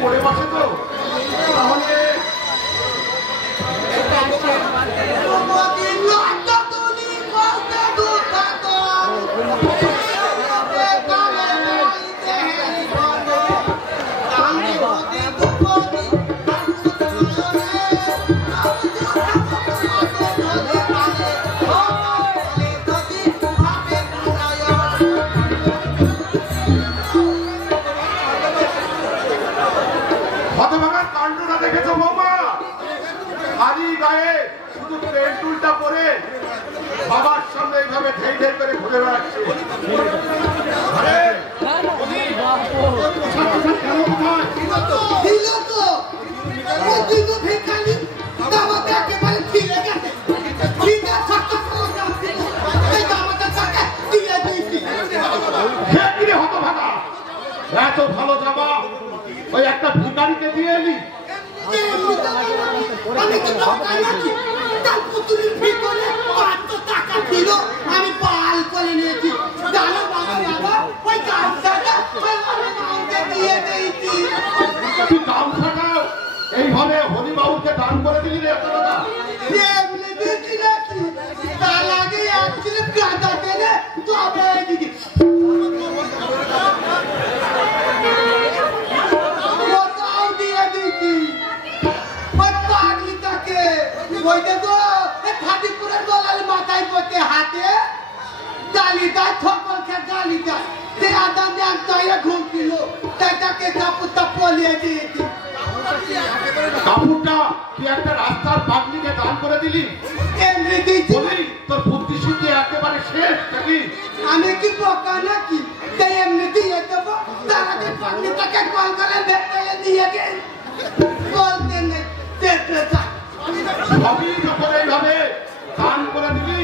পড়ে বসে তো তাহলে বাবার সামনে এইভাবে ঢেই ঢেই করে ঘুরে বেড়াচ্ছে এত ভালো জামা ওই একটা ভিখারিকে দিয়ে এলি আমি পাল করে নিয়েছি জানো বাবা ওই গামছাটা দিয়ে দিয়েছি তুই গামছাটাও এইভাবে হরিবাবুকে দান করে দিলি রে এত টাকা দিয়েছি নাকি তার আগে একদিন গাঁদা দেবে তবে দিদি ওটাও দিয়ে দিয়েছি ওই পাগলিটাকে ওই দেখো খাদিপুরের গলার মাথায় পড়তে হাতে গালিটা ঠকল খেয়ে গালিটা সে আদা ন্যাংটা হয়ে ঘুমছিল তাকে কাপড়টা পলিয়ে দিয়েছি কাপড়টা তুই একটা রাস্তার পাগলিকে দান করে দিলি এমনি দিয়েছি বলি তোর বুদ্ধি শুদ্ধি একেবারে শেষ নাকি আমি কি বোকা নাকি তাই এমনি দিয়ে দেবো তার আগে পাগলিটাকে কল করে ভেতরে দিয়ে গেল বলতে নেই দেখলে যা সবই যখন এইভাবে দান করে দিলি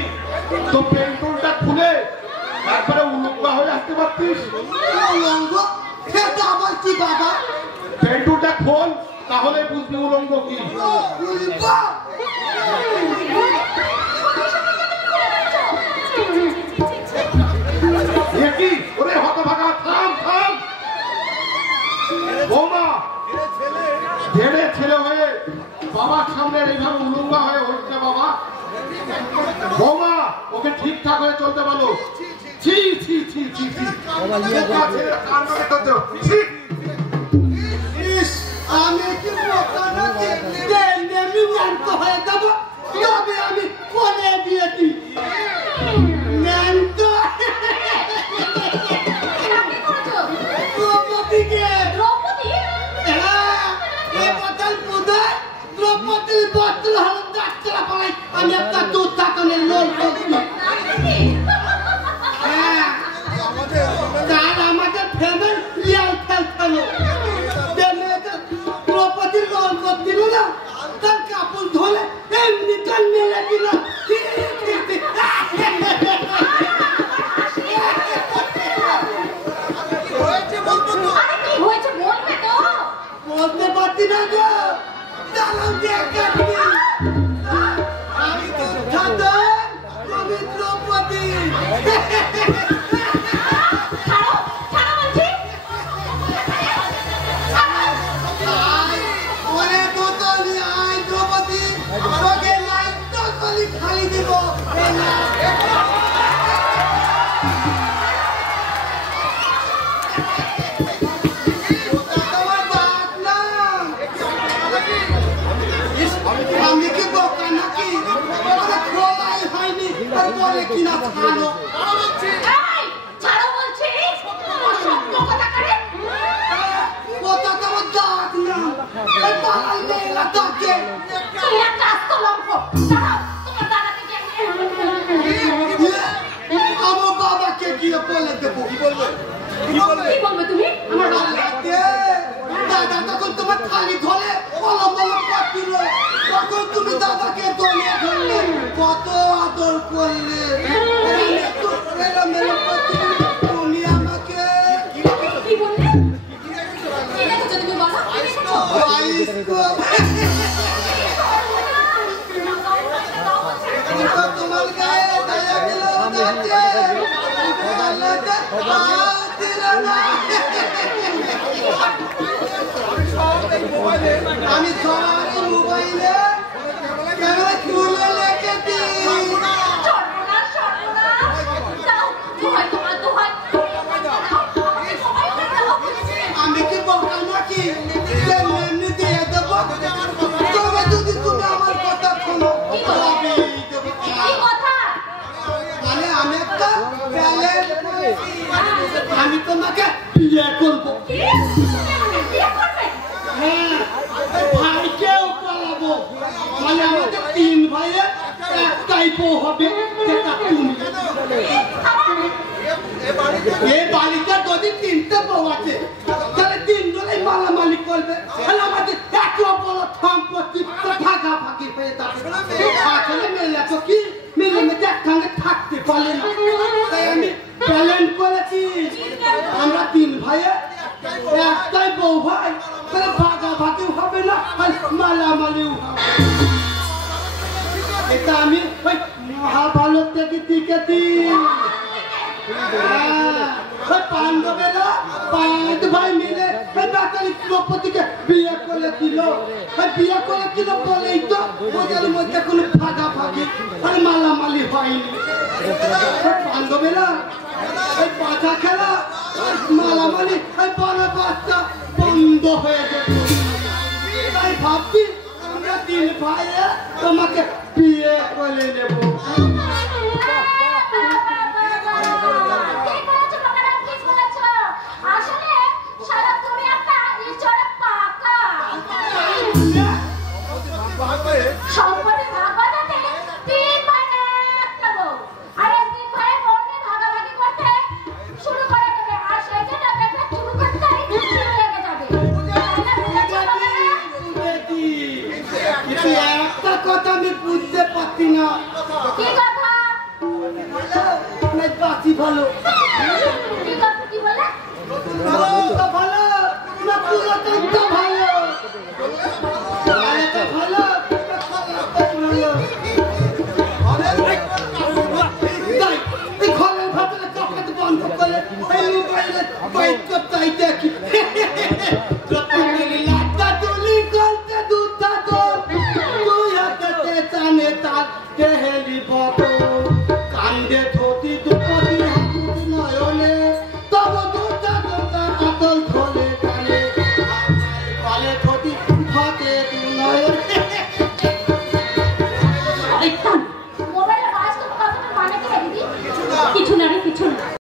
তো পেন্টুলটা খুলে একবারে উলঙ্গ হয়ে আসতে পারতিস উলঙ্গ সেটা আবার কি বাবা পেন্টুলটা খোল তাহলে বুঝবি উলঙ্গ কি কি ওরে হতভাগা থাম থাম বৌমা ছেলে ছেলে হয়ে বাবার সামনে এইভাবে উলঙ্গ হয়ে উঠছে বাবা বৌমা ওকে ঠিকঠাক হয়ে চলতে বলো ছি ছি ছি ছি ছি আমি কি বোকা নাকি এমনি ন্যান্ত হয়ে যাবো তবে আমি কোলে দিয়েছি ন্যান্ত দ্রৌপদীকে দ্রৌপদীর বস্ত্র হল যাত্রা পড়াই আমি একটা দুধ থাকনের লোক তার আমাদের ফেমের লিয়াল খেলছিল দ্রৌপদীর লোল করছিল না তার কাপড় ধরে এমনি কাল মেলে দিল বলতে পারছি না গো দাঁড়াও দেখি আমি তো খাদান তুমি দ্রৌপদী ওরে দোতলি আয় দ্রৌপদী তোকে লাইট দোতলি খালি দিব আমি কি বোকা নাকি খোলাই হয়নি বলে কিনা খালো আমার বাবাকে গিয়ে বলে দেবো কি বলবে তুমি আমার দাদা তখন তোমার থালি ধরে বলো বলো পাচ্ছিল তখন তুমি দাদাকে দলে ধরলে কত আদর করলে তুমি আমাকে কি বললে তুমি বলো তোমার গায়ে দয়া গেল দিল না আমি তোমাকে বিয়ে করবো। কি? তুমি আমাকে বিয়ে করবে? হ্যাঁ, ভাইকেও পালাবো। মানে আমাদের 3 ভাইয়ের একটাই বউ হবে, সেটা তুমি। এই বাড়িতে যদি 3টে বউ আছে, তাহলে 3 জনেই মালামালি করবে। তাহলে আমাদের এত বড় সম্পত্তি ভাগাভাগি হয়ে যাবে। আসলে মেলে তো কি মিলেমিশে একসঙ্গে থাকতে পারে না। তাই আমি প্ল্যান করেছি, আমরা 3 ভাইয়ের একটাই বউ ভাই, তাহলে ভাগাভাগিও হবে না আর মালামালিও হবে। এটা আমি ওই মহাভারত থেকে শিখেছি। পাণ্ডবেরা 5 ভাই মিলে বেচারি দ্রৌপদীকে বিয়ে করেছিল। বিয়ে করেছিল বলেই তো ওদের মধ্যে কোনো ভাগাভাগি আর মালামালি হয়নি। পাণ্ডবেরা ওই পাঠা খেলা মালামালি বড় বাচ্চা বন্ধ হয়ে যেত। তাই ভাবছি আমরা 3 ভাইয়ে তোমাকে বিয়ে করে নেবো। একটা কথা আমি বুঝতে পারছি না। কি কথা? বাঁচি ভালো কি বলে? ভালো না পুরাতনটা ভালো? ভালো ঘরের ভেতরে চোখে বন্ধ করে মোবাইলে বাইক করতে দেখি